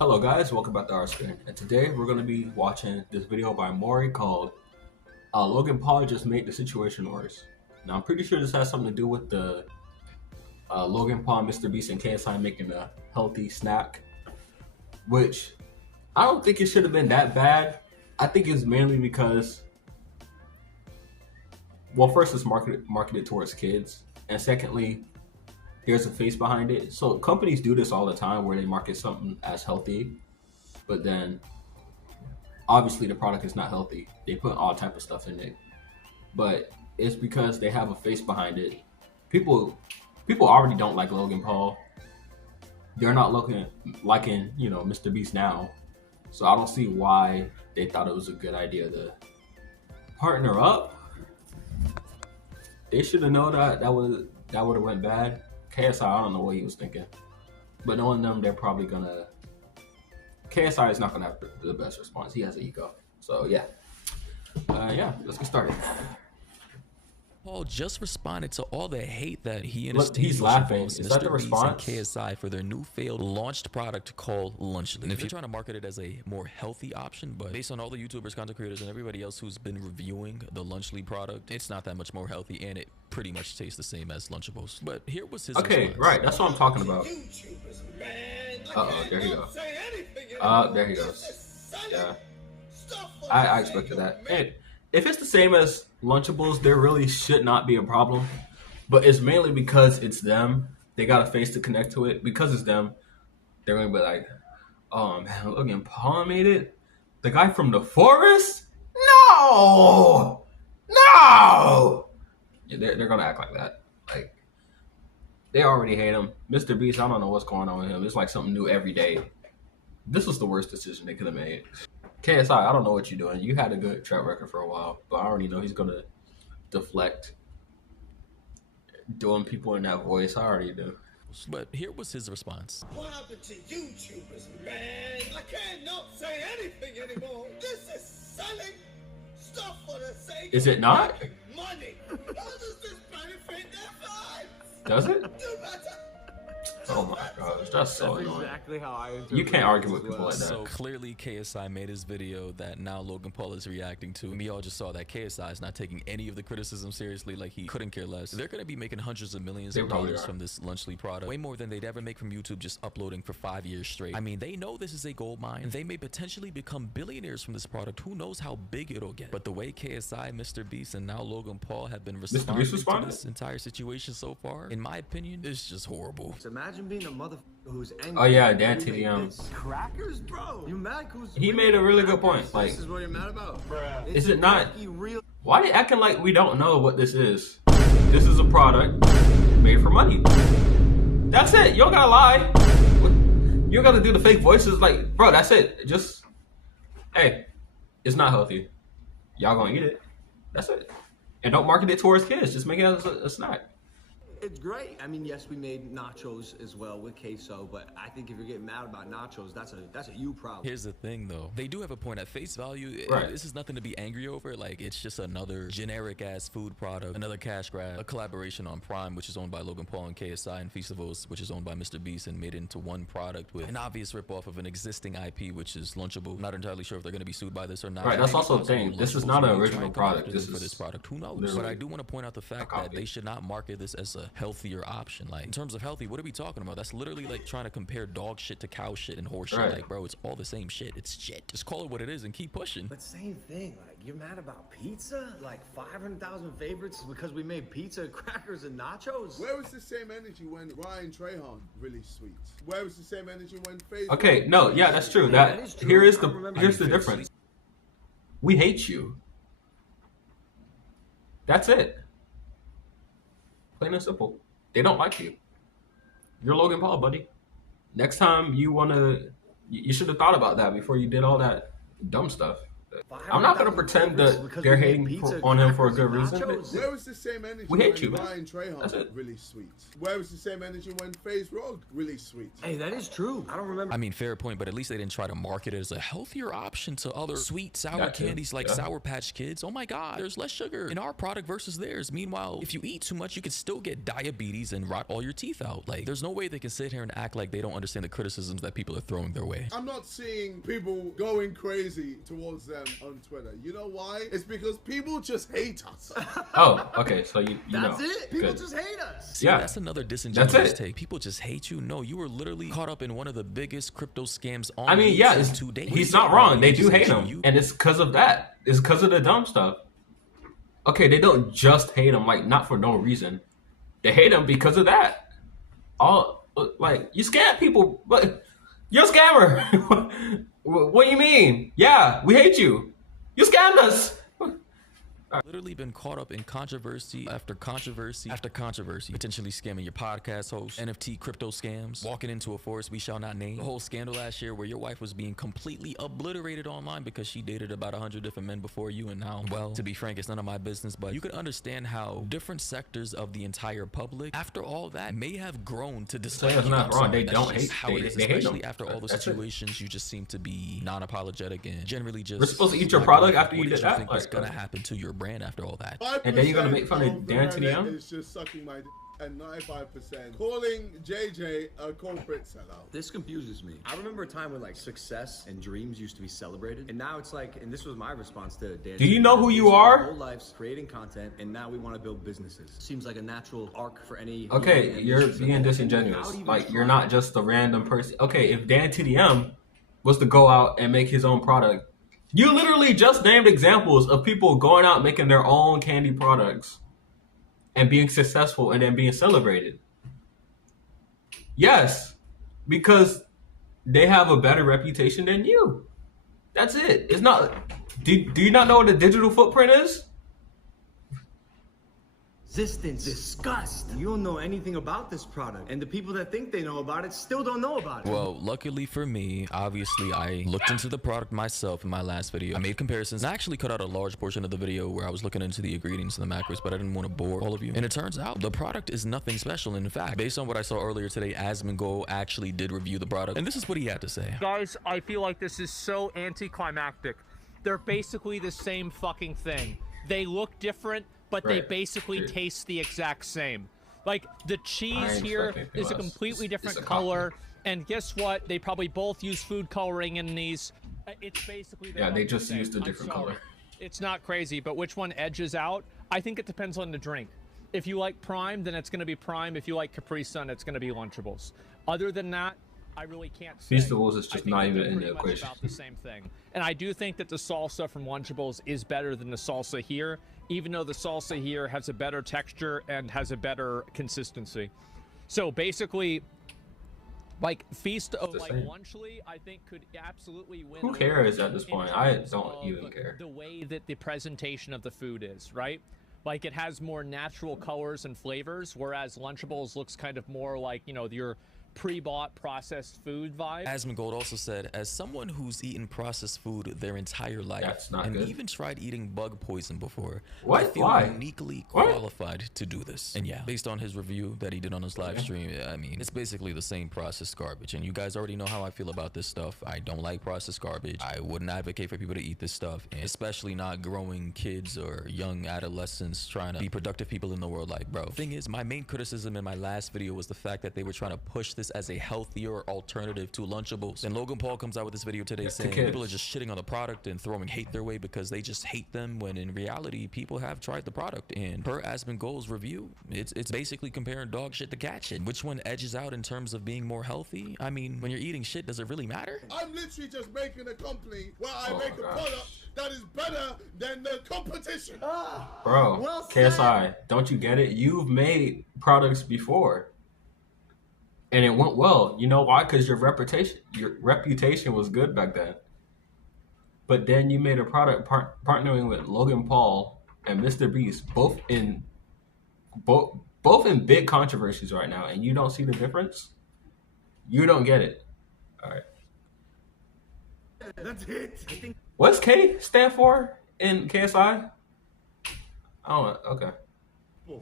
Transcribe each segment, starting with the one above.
Hello guys, welcome back to our screen. And today we're going to be watching this video by Maury called Logan Paul just made the situation worse. Now I'm pretty sure this has something to do with the Logan Paul, Mr. Beast, and KSI making a healthy snack, which I don't think it should have been that bad. I think it's mainly because, well, first it's marketed towards kids, and secondly, there's a face behind it. So companies do this all the time where they market something as healthy, but then obviously the product is not healthy. They put all type of stuff in it, but it's because they have a face behind it. People already don't like Logan Paul. They're not liking Mr. Beast now, so I don't see why they thought it was a good idea to partner up. They should have known that would have went bad. KSI, I don't know what he was thinking, but knowing them, they're probably gonna. KSI is not gonna have the best response. He has an ego, so yeah. Let's get started. Paul just responded to all the hate that he and his Look, team he's laughing. Mr. Is that the Beast response? and KSI for their new failed launched product called Lunchly. And if you're trying to market it as a more healthy option, but based on all the YouTubers, content creators, and everybody else who's been reviewing the Lunchly product, it's not that much more healthy, and it pretty much tastes the same as Lunchables. But here was his response. Right, that's what I'm talking about. There he goes. There he goes. Yeah, I expected that. And if it's the same as Lunchables, there really should not be a problem. But it's mainly because it's them. They got a face to connect to it. Because it's them, they're gonna be like, "Oh man, Logan Paul made it. The guy from the forest? No, no." Yeah, they're gonna act like that. Like they already hate him. Mr. Beast, I don't know what's going on with him. It's like something new every day. This was the worst decision they could have made. KSI, I don't know what you're doing. You had a good track record for a while, but I already know he's gonna deflect. Doing people in that voice, I already do. But here was his response. What happened to YouTubers, man? I can't not say anything anymore. This is selling stuff for the sake Is it not? of money. How does this benefit their lives? Does it? Do better. Oh my gosh, that's so annoying. Exactly how I You can't argue with people like that. So clearly KSI made his video that now Logan Paul is reacting to. And we all just saw that KSI is not taking any of the criticism seriously, like he couldn't care less. They're going to be making hundreds of millions of dollars from this Lunchly product. Way more than they'd ever make from YouTube just uploading for 5 years straight. I mean, they know this is a gold mine. And they may potentially become billionaires from this product. Who knows how big it'll get. But the way KSI, Mr. Beast, and now Logan Paul have been responding to this entire situation so far, in my opinion, it's just horrible. Imagine being a motherfucker who's angry. Oh yeah, Dan TDM. Crackers, bro. You mad? Cause he made a really good point. Like, this is what you're mad about, is it not? Why they acting like we don't know what this is? This is a product made for money. That's it. You don't gotta lie. You don't gotta do the fake voices. Like, bro, that's it. Just, hey, it's not healthy. Y'all gonna eat it. That's it. And don't market it towards kids. Just make it as a snack. It's great. I mean, yes, we made nachos as well with queso, but I think if you're getting mad about nachos, that's a you problem. Here's the thing, though. They do have a point at face value. Right. This is nothing to be angry over. Like, it's just another generic-ass food product, another cash grab, a collaboration on Prime, which is owned by Logan Paul and KSI, and Festivals, which is owned by Mr. Beast, and made into one product with an obvious ripoff of an existing IP, which is Lunchable. I'm not entirely sure if they're going to be sued by this or not. Right, that's also the thing. This is not an original product. This is for this product. Who knows? But I do want to point out the fact that they should not market this as a healthier option. Like, in terms of healthy, what are we talking about? That's literally like trying to compare dog shit to cow shit and horse shit. Like, bro, it's all the same shit. It's shit. Just call it what it is and keep pushing. But same thing. Like, you're mad about pizza? Like 500,000 favorites because we made pizza, crackers, and nachos? Where was the same energy when Ryan Trahan released Sweets? Where was the same energy when FaZe? Okay, no, yeah, that's true. Here's the difference. We hate you. That's it. Plain and simple. They don't like you. You're Logan Paul, buddy. Next time you should have thought about that before you did all that dumb stuff. I'm not gonna pretend that they're hating on him for a good reason. Where was the same energy We hate when you, man. Ryan That's it. Trehan released sweets? Where was the same energy when FaZe Rogue released sweets? Hey, that is true. I don't remember. I mean, fair point, but at least they didn't try to market it as a healthier option to other sweet, sour That too, candies like yeah. Sour Patch Kids. Oh my God, there's less sugar in our product versus theirs. Meanwhile, if you eat too much, you can still get diabetes and rot all your teeth out. Like, there's no way they can sit here and act like they don't understand the criticisms that people are throwing their way. I'm not seeing people going crazy towards them on Twitter. You know why? It's because people just hate us. Oh, okay. So you know. That's it. People Good. just hate us. See, Yeah. that's another disingenuous it. take. People just hate you. No, you were literally caught up in one of the biggest crypto scams on I mean, yeah, YouTube it's, today. he's not wrong. They do hate him, You- and it's because of that. It's because of the dumb stuff. Okay, they don't just hate him, like not for no reason. They hate him because of that. All like you scam people, but you're a scammer. What do you mean? Yeah, we hate you. You scammed us. Literally been caught up in controversy after controversy after controversy, potentially scamming your podcast host, NFT crypto scams, walking into a forest we shall not name, the whole scandal last year where your wife was being completely obliterated online because she dated about 100 different men before you, and now, well, to be frank, it's none of my business, but you can understand how different sectors of the entire public, after all that, may have grown to dislike that's you. not I'm wrong. sorry, They that's don't just hate- how they- it is, they hate especially them. after all the That's it. situations. You just seem to be non-apologetic and generally just. We're supposed to eat your like, product after what you did did that? think was Like, gonna happen to your brand after all that? 5% And then you're gonna make fun of Dan the TDM? internet is just sucking my dick, and 95% calling JJ a corporate sellout. This confuses me. I remember a time when like success and dreams used to be celebrated, and now it's like, and this was my response to Dan. Do you know who you We spent our are? Whole lives creating content, and now we want to build businesses. Seems like a natural arc for any. Okay, you're being disingenuous. Like you're not just a random person. Okay, if Dan TDM was to go out and make his own product, you literally just named examples of people going out making their own candy products and being successful and then being celebrated. Yes, because they have a better reputation than you. That's it. It's not. Do you not know what a digital footprint is? Resistance, disgust. You don't know anything about this product, and the people that think they know about it still don't know about it. Well, luckily for me, obviously I looked into the product myself in my last video. I made comparisons. I actually cut out a large portion of the video where I was looking into the ingredients and the macros, but I didn't want to bore all of you. And it turns out the product is nothing special. In fact, based on what I saw earlier today, Asmongold actually did review the product, and this is what he had to say. Guys, I feel like this is so anticlimactic. They're basically the same fucking thing. They look different, but they Right. basically Dude. taste the exact same. Like, the cheese I'm here expecting is a less. completely It's different a color. And guess what? They probably both use food coloring in these. It's basically the Yeah, they fucking just same. used a I'm different sorry. color. It's not crazy, but which one edges out? I think it depends on the drink. If you like Prime, then it's going to be Prime. If you like Capri Sun, it's going to be Lunchables. Other than that, I really can't say. Feastables is I just think not that even they're in the pretty much equation. about the same thing. And I do think that the salsa from Lunchables is better than the salsa here, even though the salsa here has a better texture and has a better consistency. So basically, like like same. Lunchly, I think could absolutely win. Who over cares at this in point? I terms don't of even care. The way that the presentation of the food is, right? Like it has more natural colors and flavors, whereas Lunchables looks kind of more like, you know, your pre-bought processed food vibe. Asmongold also said, as someone who's eaten processed food their entire life That's not and good. even tried eating bug poison before, What? I feel Why? uniquely What? qualified to do this. And yeah, based on his review that he did on his live stream, I mean, it's basically the same processed garbage. And you guys already know how I feel about this stuff. I don't like processed garbage. I wouldn't advocate for people to eat this stuff, and especially not growing kids or young adolescents trying to be productive people in the world. Like, bro, thing is, my main criticism in my last video was the fact that they were trying to push this as a healthier alternative to Lunchables. And Logan Paul comes out with this video today saying kids. people are just shitting on the product and throwing hate their way because they just hate them, when in reality people have tried the product. And per Asmongold's review, it's basically comparing dog shit to cat shit. Which one edges out in terms of being more healthy? I mean, when you're eating shit, does it really matter? I'm literally just making a company where I Oh make my a gosh. product that is better than the competition. Bro, Well said. KSI, don't you get it? You've made products before, and it went well. You know why? Because your reputation was good back then. But then you made a product partnering with Logan Paul and Mr. Beast, both in big controversies right now, and you don't see the difference. You don't get it. All right. That's it. I think What's K stand for in KSI? Oh, okay.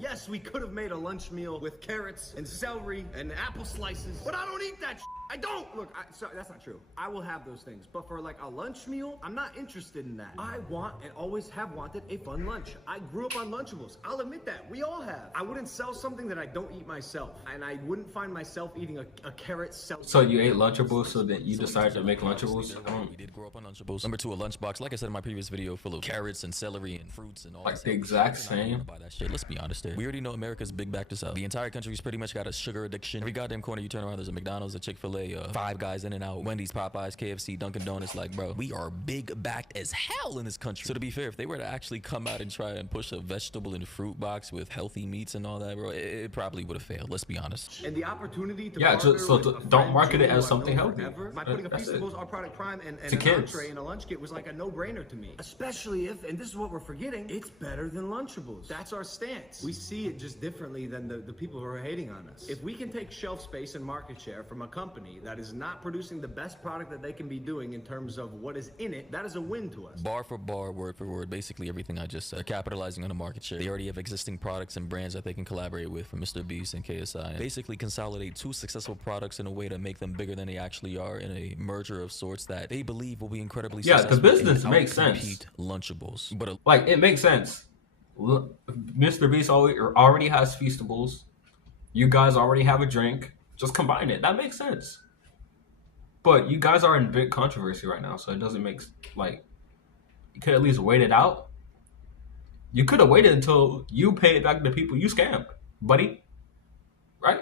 Yes, we could have made a lunch meal with carrots and celery and apple slices, but I don't eat that. I don't. Look, sorry, that's not true. I will have those things, but for like a lunch meal, I'm not interested in that. I want and always have wanted a fun lunch. I grew up on Lunchables. I'll admit that. We all have. I wouldn't sell something that I don't eat myself, and I wouldn't find myself eating a carrot salad. So you ate Lunchables, so then you decided to make Lunchables? We did grow up on Lunchables. Number 2, a lunchbox. Like I said in my previous video, full of carrots and celery and fruits and all. Like the exact same. Buy that shit. Let's be honest here. We already know America's big back to sell. The entire country's pretty much got a sugar addiction. Every goddamn corner you turn around, there's a McDonald's, a Chick-fil-A, Five Guys, In-N-Out, Wendy's, Popeyes, KFC, Dunkin' Donuts. Like, bro, we are big backed as hell in this country. So to be fair, if they were to actually come out and try and push a vegetable and fruit box with healthy meats and all that, bro, it probably would have failed. Let's be honest. And the opportunity to don't market it as something healthy. By putting a Feastables, our product Prime, and an entree and a lunch kit was like a no-brainer to me. Especially if, and this is what we're forgetting, it's better than Lunchables. That's our stance. We see it just differently than the people who are hating on us. If we can take shelf space and market share from a company that is not producing the best product that they can be doing in terms of what is in it, that is a win to us. Bar for bar, word for word, basically everything I just said. They're capitalizing on a market share. They already have existing products and brands that they can collaborate with from Mr. Beast and KSI. And basically consolidate 2 successful products in a way to make them bigger than they actually are in a merger of sorts that they believe will be incredibly successful. Yeah, the business makes sense. Lunchables. But like, it makes sense. Mr. Beast already has Feastables. You guys already have a drink. Just combine it. That makes sense. But you guys are in big controversy right now, so it doesn't make, like, you could at least wait it out. You could have waited until you paid back the people you scammed, buddy. Right?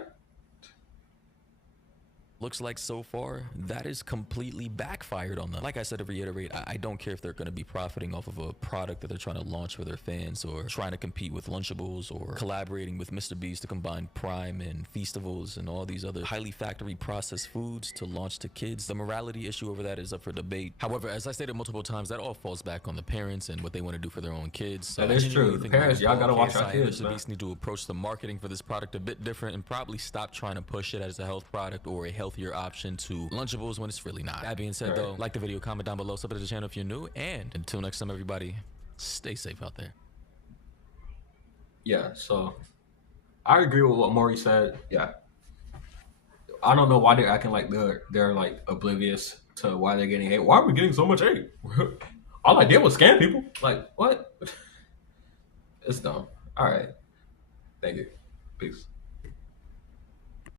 Looks like so far that is completely backfired on them. Like I said, to reiterate, I don't care if they're going to be profiting off of a product that they're trying to launch for their fans, or trying to compete with Lunchables, or collaborating with Mr. Beast to combine Prime and Feastables and all these other highly factory processed foods to launch to kids. The morality issue over that is up for debate. However, as I stated multiple times, that all falls back on the parents and what they want to do for their own kids. So that is true. The parents, y'all gotta watch our kids. Mr. Beast need to approach the marketing for this product a bit different and probably stop trying to push it as a health product or a healthier option to Lunchables when it's really not. That being said, though, like the video, comment down below, sub to the channel if you're new, and until next time, everybody, stay safe out there. Yeah, so I agree with what Maury said. Yeah, I don't know why they're acting like they're like oblivious to why they're getting hate. Why are we getting so much hate? All I did was scam people. Like, what? It's dumb. All right, thank you. Peace.